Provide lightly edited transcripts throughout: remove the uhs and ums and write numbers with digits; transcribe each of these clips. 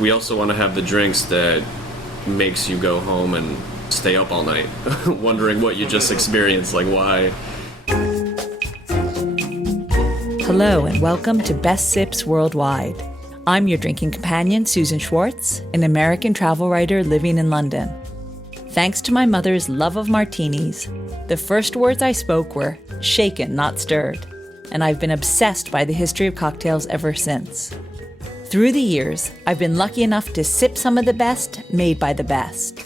we also want to have the drinks that makes you go home and stay up all night wondering what you just experienced, like why. Hello and welcome to Best Sips Worldwide. I'm your drinking companion, Susan Schwartz, an American travel writer living in London. Thanks to my mother's love of martinis, the first words I spoke were shaken, not stirred, and I've been obsessed by the history of cocktails ever since. Through the years, I've been lucky enough to sip some of the best made by the best.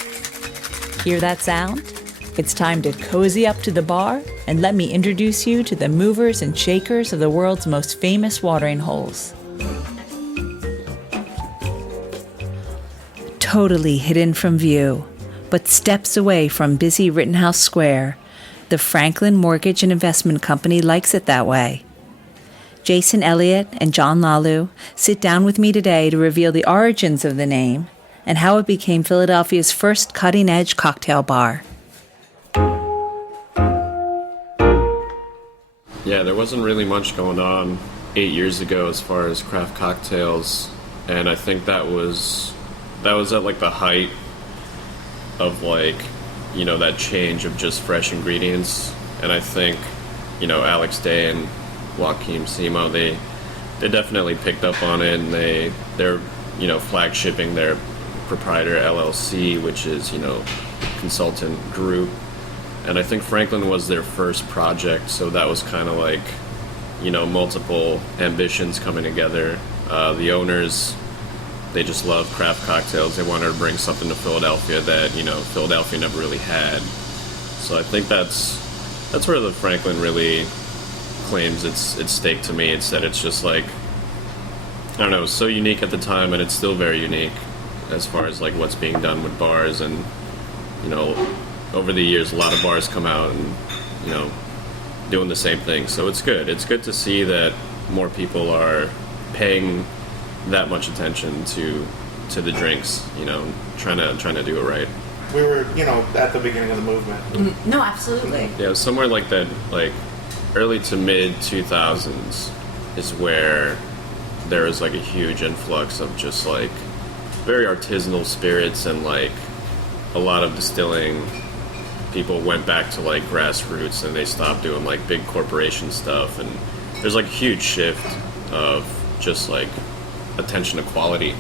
Hear that sound? It's time to cozy up to the bar and let me introduce you to the movers and shakers of the world's most famous watering holes. Totally hidden from view, but steps away from busy Rittenhouse Square, the Franklin Mortgage and Investment Company likes it that way. Jason, Elliott, and Jon Lalu sit down with me today to reveal the origins of the name and how it became Philadelphia's first cutting-edge cocktail bar. Yeah, there wasn't really much going on 8 years ago as far as craft cocktails, and I think that was at like the height of that change of just fresh ingredients. And I think, Alex Day and Joaquim Simo, they definitely picked up on it, and they're flagshipping their proprietor LLC, which is, consultant group. And I think Franklin was their first project, so that was kind of like, multiple ambitions coming together. The owners, they just love craft cocktails. They wanted to bring something to Philadelphia that, Philadelphia never really had. So I think that's where the Franklin really claims its stake to me. It's that it's just like, I don't know, it was so unique at the time, and it's still very unique as far as like what's being done with bars. And, over the years, a lot of bars come out and, doing the same thing. So it's good. It's good to see that more people are paying that much attention to the drinks, trying to do it right. We were, at the beginning of the movement. No, absolutely. Yeah, somewhere like that, like early to mid 2000s is where there was like a huge influx of just like very artisanal spirits, and like a lot of distilling people went back to like grassroots, and they stopped doing like big corporation stuff. And there's like a huge shift of just like attention to quality,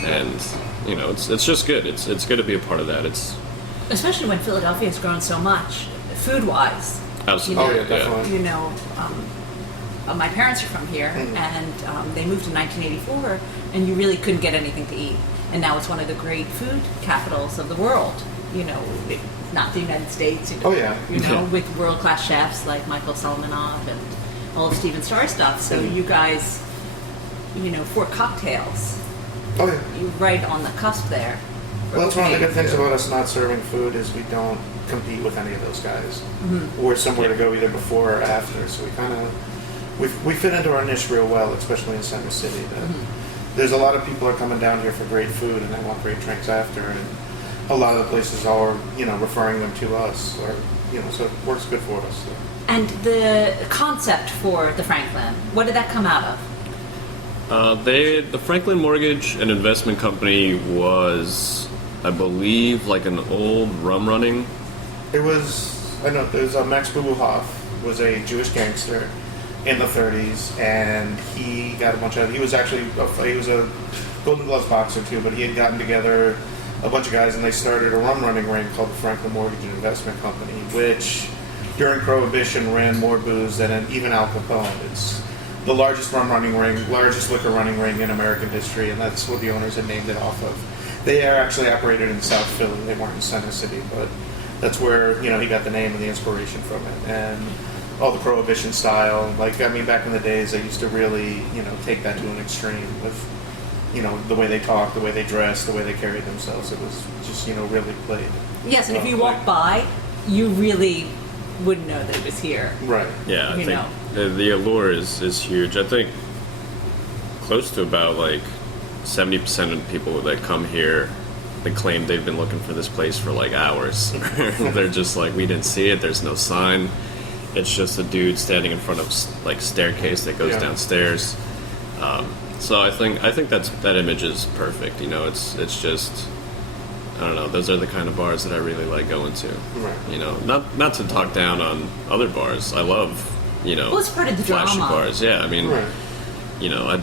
and it's just good. It's good to be a part of that. It's especially when Philadelphia has grown so much, food-wise. Absolutely. Oh yeah, definitely. My parents are from here, and they moved in 1984, and you really couldn't get anything to eat. And now it's one of the great food capitals of the world. Not the United States. With world-class chefs like Michael Solomonov and all of Steven Starr's stuff. So you guys, for cocktails, you're right on the cusp there. Well, that's one of the good things about us not serving food is we don't compete with any of those guys. We're somewhere to go either before or after. So we fit into our niche real well, especially in Center City. There's a lot of people are coming down here for great food, and they want great drinks after, and a lot of the places are, referring them to us, or, so it works good for us. So. And the concept for the Franklin, what did that come out of? The Franklin Mortgage and Investment Company was, I believe, like an old rum running. There's Max Bubuhoff was a Jewish gangster in the 30s, and he got he was a Golden Gloves boxer too, but he had gotten together a bunch of guys, and they started a rum running ring called the Franklin Mortgage and Investment Company, which during Prohibition ran more booze than even Al Capone. It's the largest largest liquor running ring in American history, and that's what the owners had named it off of. They are actually operated in South Philly. They weren't in Center City, but that's where he got the name and the inspiration from it. And all the Prohibition style, back in the days, they used to really take that to an extreme with the way they talked, the way they dressed, the way they carried themselves. It was just really played. Yes, and if you walk by, you really wouldn't know that it was here. Right. Yeah, I think the allure is huge. I think close to about 70% of the people that come here, they claim they've been looking for this place for hours. They're just we didn't see it, there's no sign. It's just a dude standing in front of staircase that goes downstairs. So I think that image is perfect. You know, it's just, I don't know. Those are the kind of bars that I really like going to. Right. You know, not to talk down on other bars. I love, you know, Well, it's part of the flashy drama. bars. Yeah, I mean, Right. you know, I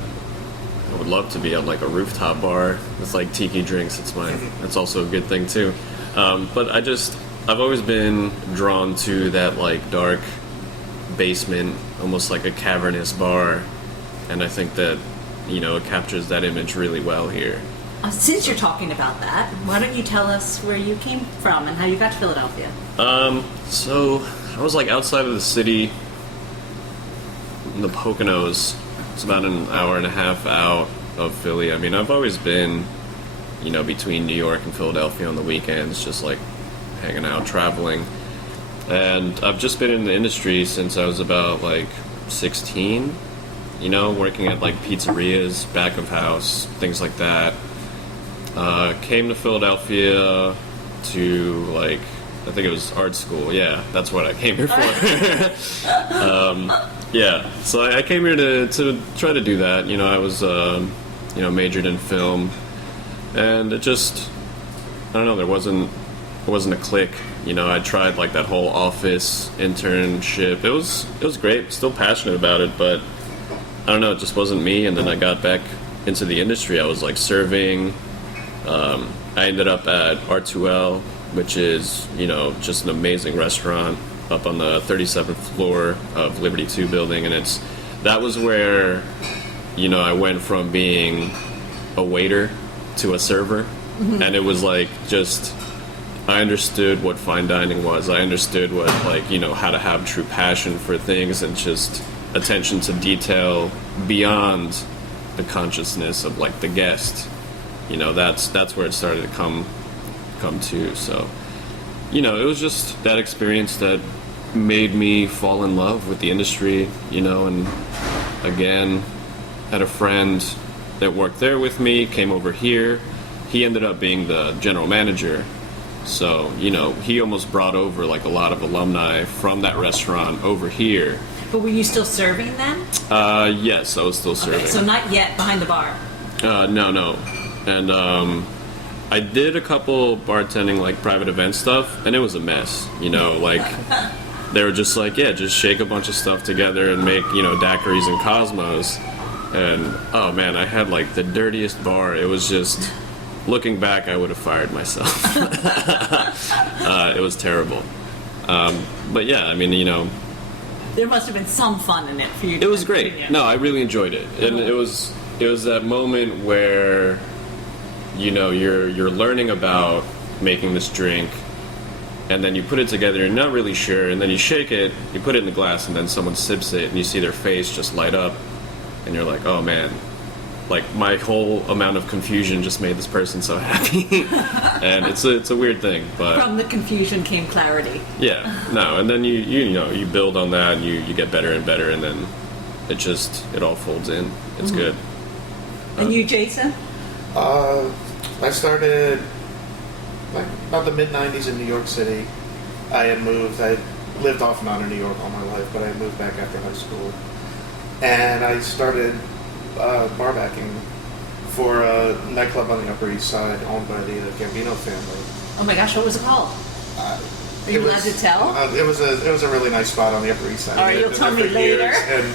would love to be on like a rooftop bar with like tiki drinks. It's also a good thing too. But I've always been drawn to that like dark basement, almost like a cavernous bar, and I think that, you know, it captures that image really well here. Since you're talking about that, why don't you tell us where you came from and how you got to Philadelphia? So I was like outside of the city, in the Poconos. It's about an hour and a half out of Philly. I mean, I've always been, you know, between New York and Philadelphia on the weekends, just like hanging out, traveling. And I've just been in the industry since I was about like 16, you know, working at like pizzerias, back of house, things like that. Came to Philadelphia to like, I think it was art school. Yeah, that's what I came here for. Yeah, so I came here to try to do that. You know, I was, you know, majored in film, and it just, I don't know, there wasn't a click. You know, I tried like that whole office internship. It was great. Still passionate about it, but I don't know, it just wasn't me. And then I got back into the industry. I was like serving. I ended up at R2L, which is, you know, just an amazing restaurant up on the 37th floor of Liberty 2 building, and that was where, you know, I went from being a waiter to a server, and it was like just, I understood what fine dining was. I understood what, like, you know, how to have true passion for things and just attention to detail beyond the consciousness of like the guest. You know, that's where it started to come to. So, you know, it was just that experience that made me fall in love with the industry, you know, and again, had a friend that worked there with me, came over here. He ended up being the general manager. So, you know, he almost brought over like a lot of alumni from that restaurant over here. But were you still serving then? Yes, I was still serving. Okay, so not yet behind the bar. No. And I did a couple bartending, like private event stuff, and it was a mess. You know, like they were just like, yeah, just shake a bunch of stuff together and make, you know, daiquiris and Cosmos. And oh man, I had like the dirtiest bar. It was just, looking back, I would have fired myself. It was terrible. But yeah, I mean, you know, There must have been some fun in it for you. it was great. No, I really enjoyed it, and it was that moment where, you know, you're learning about making this drink, and then you put it together, you're not really sure, and then you shake it, you put it in the glass, and then someone sips it, and you see their face just light up, and you're like, oh man, like my whole amount of confusion just made this person so happy. And it's a weird thing, but From the confusion came clarity. yeah, no, and then you know, you build on that, and you get better and better, and then it all folds in. It's good. And you, Jason? I started like about the mid-90s in New York City. I had moved. I lived off and on in New York all my life, but I moved back after high school. And I started bar backing for a nightclub on the Upper East Side owned by the Gambino family. Oh my gosh, what was it called? Are you allowed to tell? It was a really nice spot on the Upper East Side. All right, you'll tell me later. And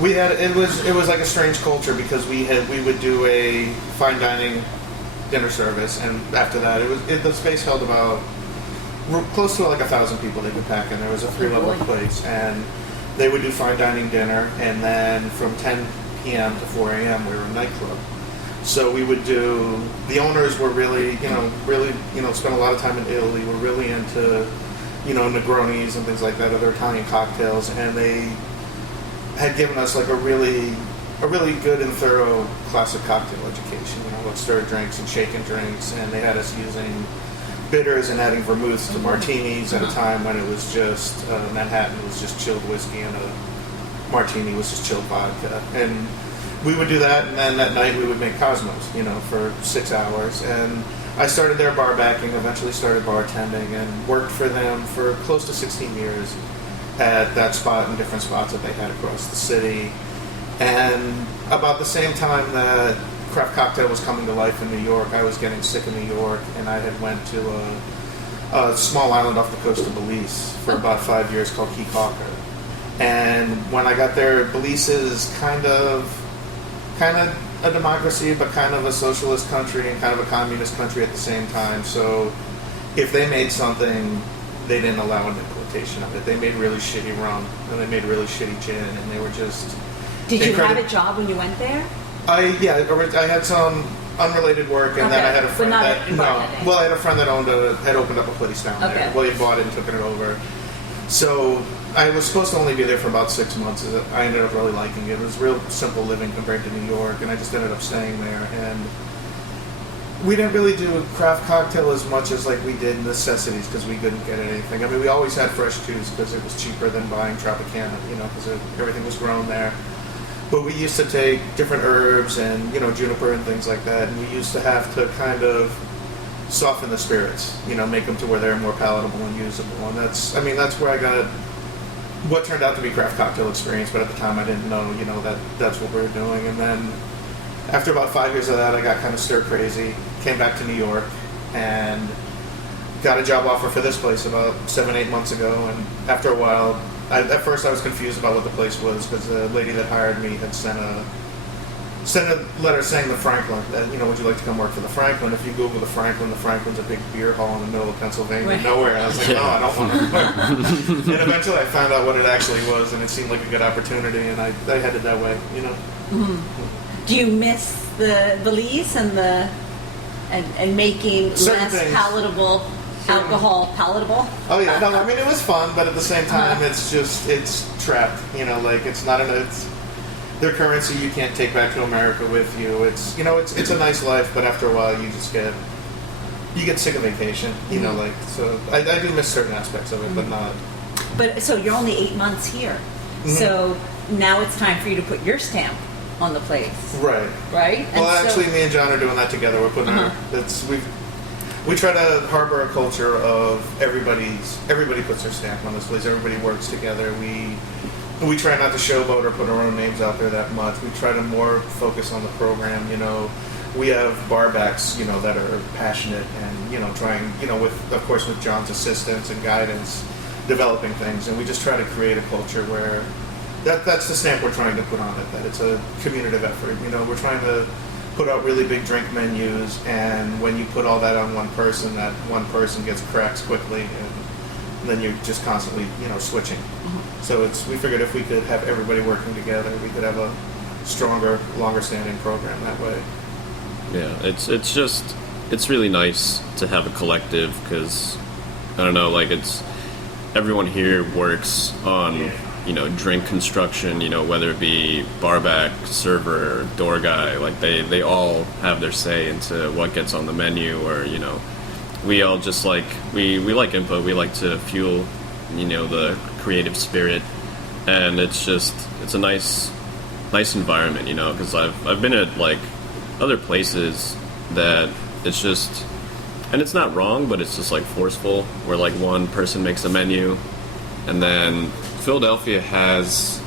we had it was like a strange culture because we would do a fine dining dinner service, and after that the space held about close to like 1,000 people they could pack in. There was a 3-level place, and they would do fine dining dinner, and then from 10 p.m. to 4 a.m. we were a nightclub. So we would do. The owners were really spent a lot of time in Italy. Were really into, you know, Negronis and things like that, other Italian cocktails, and they had given us like a really good and thorough classic cocktail education. You know, what stir drinks and shaken drinks, and they had us using bitters and adding vermouths to martinis at a time when it was just Manhattan was just chilled whiskey and a martini was just chilled vodka. And we would do that, and then that night we would make Cosmos, you know, for 6 hours. And I started there bar backing, eventually started bartending, and worked for them for close to 16 years at that spot and different spots that they had across the city. And about the same time that craft cocktail was coming to life in New York, I was getting sick of New York, and I had went to a small island off the coast of Belize for about 5 years called Key Calker. And when I got there, Belize is kind of a democracy, but kind of a socialist country and kind of a communist country at the same time. So if they made something, they didn't allow an importation of it. They made really shitty rum, and they made really shitty gin, and they were just... Did you have a job when you went there? I had some unrelated work, and then I had a friend I had a friend that had opened up a place down there. Well, he bought it and took it over. So I was supposed to only be there for about 6 months. I ended up really liking it. It was real simple living compared to New York, and I just ended up staying there. And we didn't really do craft cocktail as much as like we did necessities because we couldn't get anything. I mean, we always had fresh juice because it was cheaper than buying Tropicana, because everything was grown there. But we used to take different herbs and, juniper and things like that, and we used to have to kind of soften the spirits, make them to where they're more palatable and usable. And that's where I got what turned out to be craft cocktail experience, but at the time I didn't know, that's what we were doing. And then after about 5 years of that, I got kind of stir crazy, came back to New York, and got a job offer for this place about 7-8 months ago. And after a while, at first I was confused about what the place was because the lady that hired me had sent a letter saying the Franklin, that, would you like to come work for the Franklin? If you Google the Franklin's a big beer hall in the middle of Pennsylvania, nowhere. And I was like, no, I don't want to work. And eventually I found out what it actually was, and it seemed like a good opportunity, and I headed that way, Mm-hmm. Do you miss the Belize and making certain less things. Palatable alcohol palatable? Oh yeah, no, I mean it was fun, but at the same time it's trapped. It's not their currency you can't take back to America with you. It's it's a nice life, but after a while you just get sick of vacation. So I do miss certain aspects of it, but not. But so you're only 8 months here, Mm-hmm. so now it's time for you to put your stamp on the place. Right. Right. Well, actually, me and Jon are doing that together. We're putting we try to harbor a culture of everybody puts their stamp on this place. Everybody works together. We try not to showboat or put our own names out there that much. We try to more focus on the program. We have barbacks, that are passionate and trying, with Jon's assistance and guidance, developing things, and we just try to create a culture where that's the stamp we're trying to put on it. That it's a communitive effort. We're trying to put out really big drink menus, and when you put all that on one person, that one person gets cracks quickly, and then you're just constantly, switching. Mm-hmm. So we figured if we could have everybody working together, we could have a stronger, longer-standing program that way. Yeah, it's really nice to have a collective because I don't know, everyone here works on drink construction, whether it be barback, server, door guy, they all have their say into what gets on the menu, or, we all just we like input, we like to fuel, the creative spirit, and it's a nice environment, because I've been at, other places that it's just, and it's not wrong, but it's just, forceful, where, one person makes a menu, and then Philadelphia has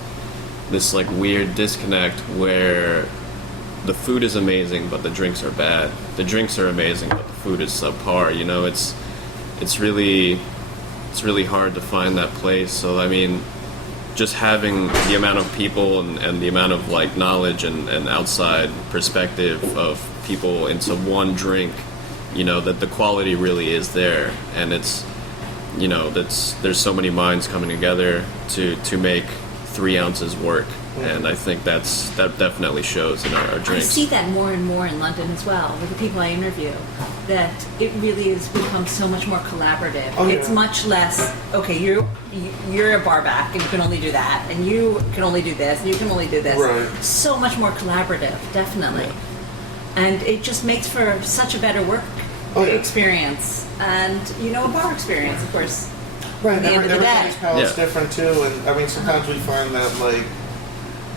this weird disconnect where the food is amazing but the drinks are bad. The drinks are amazing but the food is subpar. It's really hard to find that place. So I mean, just having the amount of people and the amount of knowledge and outside perspective of people into one drink, that the quality really is there, and it's there's so many minds coming together to make 3 ounces work, and I think that definitely shows in our drinks. I see that more and more in London as well with the people I interview, that it really has become so much more collaborative. Oh, yeah. It's much less, okay, you're a barback and you can only do that, and you can only do this, and you can only do this. Right. So much more collaborative, definitely. Yeah. And it just makes for such a better work experience, and a bar experience, of course. Right, at the end of the day. everybody's palate's different too, and I mean sometimes we find that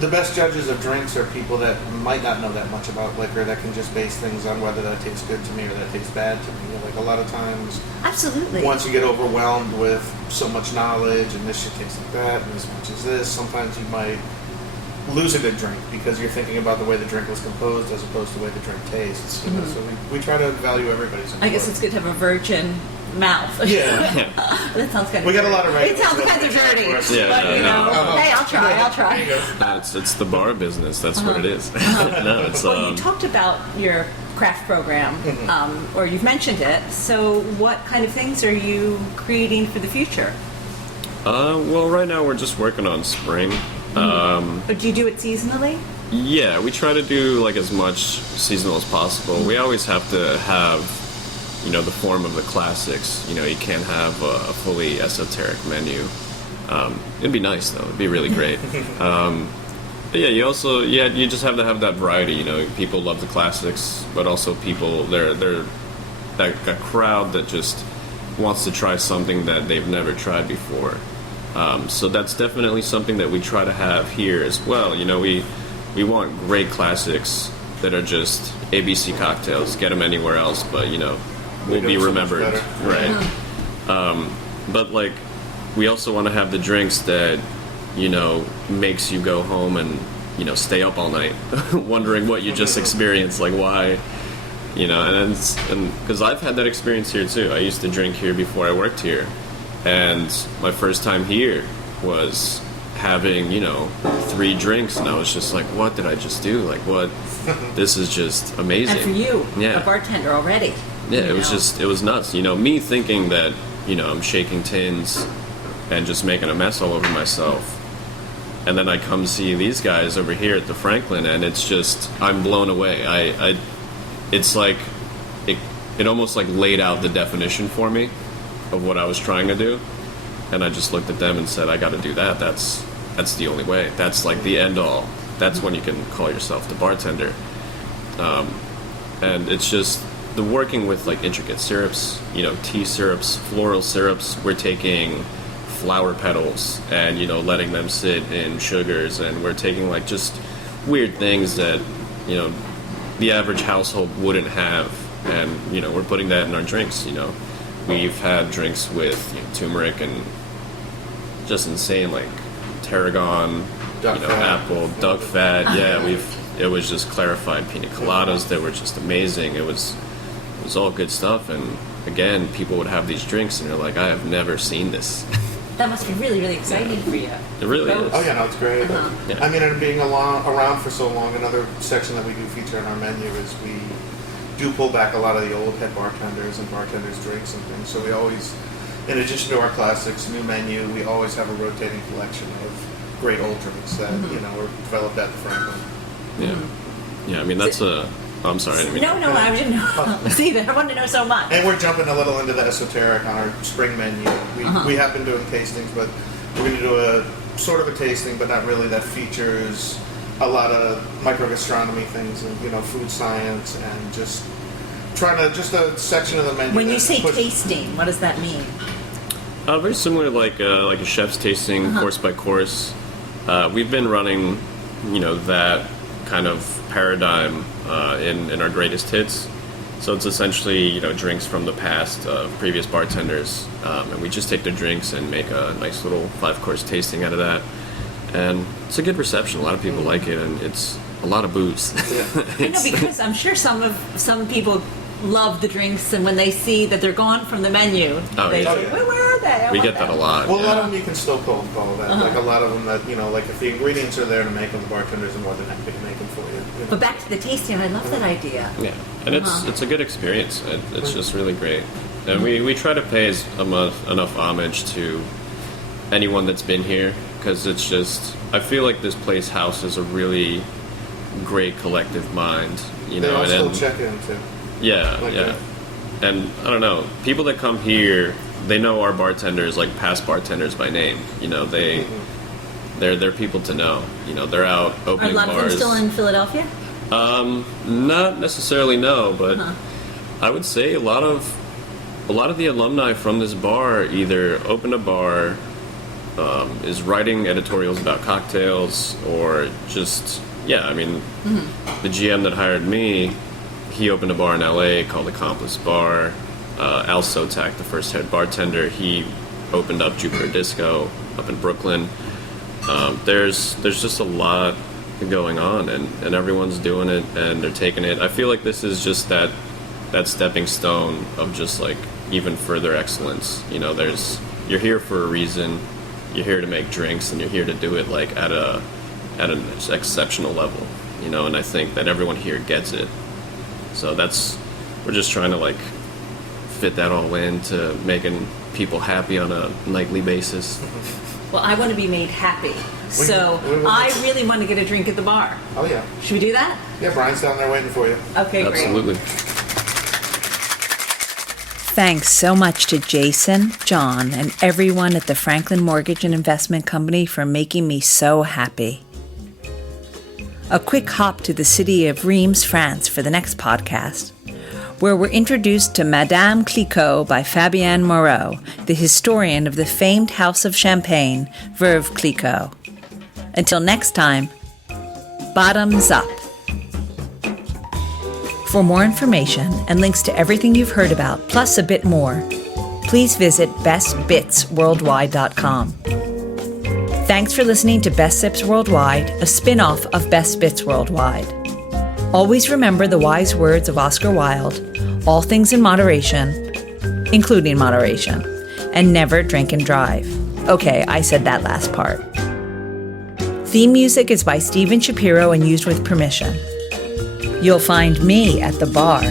the best judges of drinks are people that might not know that much about liquor, that can just base things on whether that tastes good to me or that tastes bad to me. A lot of times, absolutely, once you get overwhelmed with so much knowledge and this should taste like that and as much as this, sometimes you might lose a good drink because you're thinking about the way the drink was composed as opposed to the way the drink tastes. You know? So we try to value everybody's input. I guess it's good to have a virgin mouth. Yeah. That sounds kind of We got a dirty. lot of It sounds kind of dirty. But, hey, I'll try. There you go. It's the bar business. That's what it is. No, it's Well, you talked about your craft program, or you've mentioned it. So what kind of things are you creating for the future? well, right now we're just working on spring. But do you do it seasonally? Yeah, we try to do like as much seasonal as possible. We always have to have, the form of the classics. You can't have a fully esoteric menu. It'd be nice though. It'd be really great. But yeah, you just have to have that variety. People love the classics, but also people they're that crowd that just wants to try something that they've never tried before. So that's definitely something that we try to have here as well. We want great classics that are just ABC cocktails. Get them anywhere else, but we'll be remembered, right? But like, we also want to have the drinks that makes you go home and stay up all night, wondering what you just experienced, like why, and because I've had that experience here too. I used to drink here before I worked here, and my first time here was having 3 drinks, and I was just like, what did I just do? Like, what? This is just amazing. And for you, Yeah. a bartender already. Yeah, it was nuts. Me thinking that, I'm shaking tins and just making a mess all over myself. And then I come see these guys over here at the Franklin, and it's just, I'm blown away. It's like, it almost like laid out the definition for me of what I was trying to do. And I just looked at them and said, I gotta do that. That's the only way. That's like the end all. That's when you can call yourself the bartender. And it's just, the working with like intricate syrups, tea syrups, floral syrups. We're taking flower petals and letting them sit in sugars, and we're taking like just weird things that the average household wouldn't have, and we're putting that in our drinks. We've had drinks with turmeric and just insane, like tarragon, Duck fat. apple, duck fat. Yeah, it was just clarified pina coladas that were just amazing. It was all good stuff, and again, people would have these drinks and they're like, I have never seen this. That must be really, really exciting for you. It really is. Oh yeah, no, it's great. Yeah. I mean, and being around for so long, another section that we do feature in our menu is we do pull back a lot of the old head bartenders and bartenders' drinks and things. So we always, in addition to our classics, new menu, we always have a rotating collection of great old drinks that were developed at the Franklin. Yeah. I mean, that's I'm sorry. I didn't mean No, I didn't know. See, I wanted to know so much. And we're jumping a little into the esoteric on our spring menu. We have been doing tastings, but we're going to do a sort of a tasting, but not really, that features a lot of microgastronomy things and food science, and just a section of the menu. When you say tasting, what does that mean? Very similar, like a chef's tasting, course by course. We've been running, that kind of paradigm in our greatest hits. So it's essentially, drinks from the past of previous bartenders, and we just take their drinks and make a nice little 5-course tasting out of that. And it's a good reception. A lot of people like it, and it's a lot of booze. I know, because I'm sure some people love the drinks, and when they see that they're gone from the menu, they say, where are they? We get that a lot. Well, a lot of them you can still cold call that. Like a lot of them that, like if the ingredients are there to make them, the bartenders are more than happy to make them for you. But back to the tasting, I love that idea. Yeah, and it's a good experience. It's just really great. And we try to pay enough homage to anyone that's been here, because it's just, I feel like this place houses a really great collective mind. They all still check in too. Yeah, Like yeah. that. And I don't know, people that come here, they know our bartenders, like past bartenders by name. They're people to know. They're out Are a opening lot of them bars. still in Philadelphia? Not necessarily, no, but I would say a lot of the alumni from this bar either opened a bar, is writing editorials about cocktails, or just the GM that hired me, he opened a bar in LA called Accomplice Bar. Al Sotak, the first head bartender, he opened up Jupiter Disco up in Brooklyn. There's just a lot going on, and everyone's doing it and they're taking it. I feel like this is just that stepping stone of just like even further excellence. You know, you're here for a reason. You're here to make drinks, and you're here to do it like at an exceptional level. You know, and I think that everyone here gets it. So we're just trying to like fit that all into making people happy on a nightly basis. Well, I want to be made happy. So I really want to get a drink at the bar. Oh, yeah. Should we do that? Yeah, Brian's down there waiting for you. Okay, great. Absolutely. Thanks so much to Jason, Jon, and everyone at the Franklin Mortgage and Investment Company for making me so happy. A quick hop to the city of Reims, France for the next podcast, where we're introduced to Madame Clicquot by Fabienne Moreau, the historian of the famed House of Champagne, Veuve Clicquot. Until next time, bottoms up. For more information and links to everything you've heard about, plus a bit more, please visit bestbitsworldwide.com. Thanks for listening to Best Sips Worldwide, a spin-off of Best Bits Worldwide. Always remember the wise words of Oscar Wilde: all things in moderation, including moderation, and never drink and drive. Okay, I said that last part. Theme music is by Steven Shapiro and used with permission. You'll find me at the bar